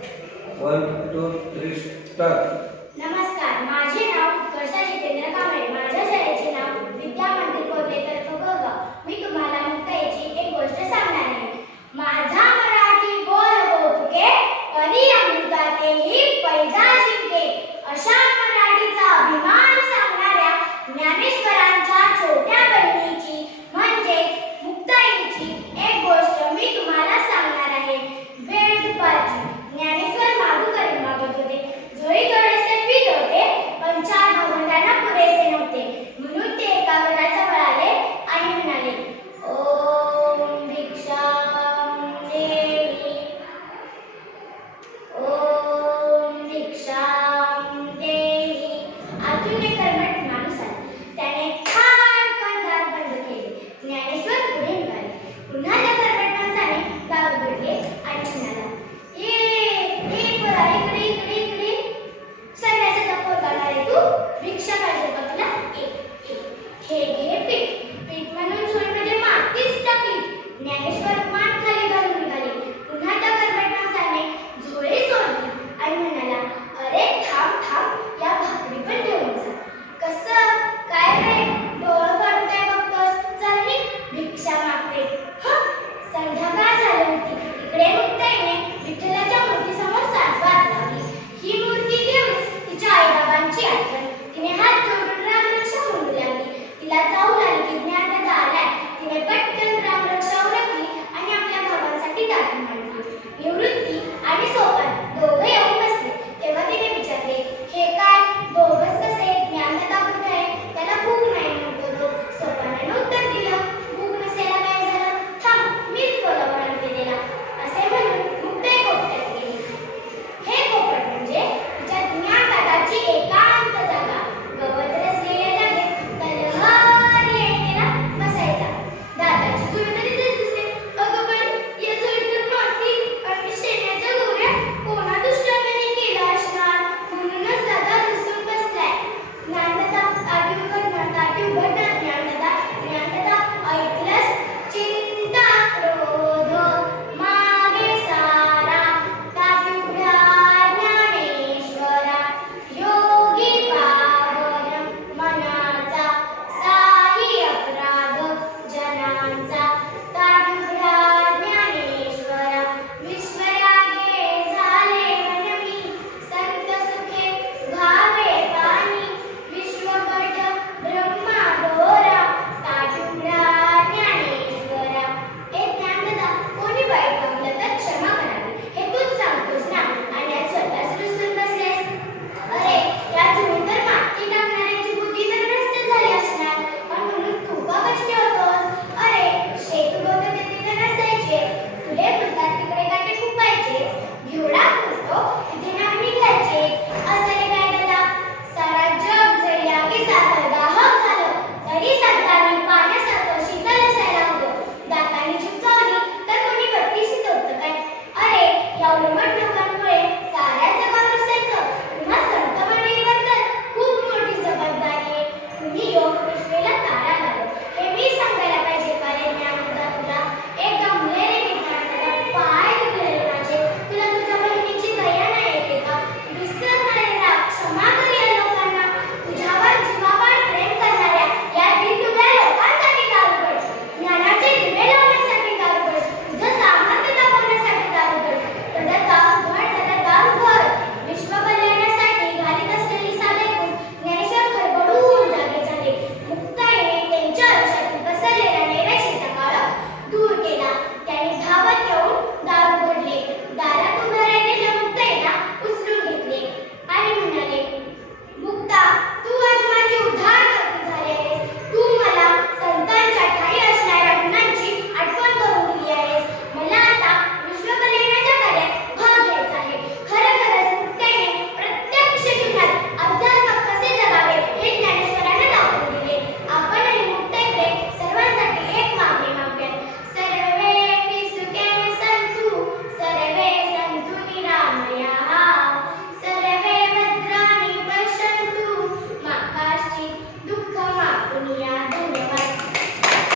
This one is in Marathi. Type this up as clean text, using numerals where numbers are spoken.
1 2 3 स्टार्ट. नमस्कार, माझे नाव उत्कर्षा जितेंद्र कांबळे. माझ्या शाळेचे नाव विद्या मंदिर कोल्हे तर्फे कोळगाव. मी तुम्हाला मुक्ताईची एक गोष्ट सांगणार आहे. माझा मराठी बोल कौतुके, परी अमृतातेही पैजा जिंके. अशा मराठीचा अभिमान सांगणाऱ्या ज्ञानेश्वरांच्या छोट्या बहिणीची म्हणजे मुक्ताईची एक गोष्ट मी तुम्हाला सांगणार आहे. वेळ दुपारची. ज्ञानेश्वर माधुकरी मागत होते. झोळी थोडेसे पीठ होते, पण 4 भावंडांना पुरेसे नव्हते. म्हणून ते एका घराजवळ आले आणि म्हणाले, ओम भिक्षां देहि, ओम भिक्षां देहि. आतून एक कर्मठ माणूस आला. त्याने खाडकन दार बंद केले. ज्ञानेश्वर पुढे निघाले. पुन्हा त्या कर्मठ माणसाने दार उघडले आणि म्हणाला, इकडे इकडे इकडे. संन्यासाचा पोरगा रे तू, भिक्षा पाहिजे का तुला? हे घे पीठ म्हणून झोळीमध्ये मातीच टाकली. ज्ञानेश्वर मान खाली घालून निघाले. पुन्हा त्या कर्मठ माणसाने झोळी सोडली आणि म्हणाला, अरे थांब थांब, या भाकरी पण घेऊन जा. कसं काय रे, डोळं काढून काय बघतोस? चल निघ, भिक्षा मागते. संध्याकाळ झाली होती. इकडे मुक्ताईने विठ्ठलाच्या मूर्तीसमोर सांजवात लावली. ही मूर्ती देऊन तिच्या आईबाबांची आठवण. तिने हात जोडून रामरक्षा म्हणू लागली. तिला जाऊ लागली की ज्ञानदा आलाय. तिने पटकन रामरक्षा उरकली आणि आपल्या भावांसाठी दाखल मांडली.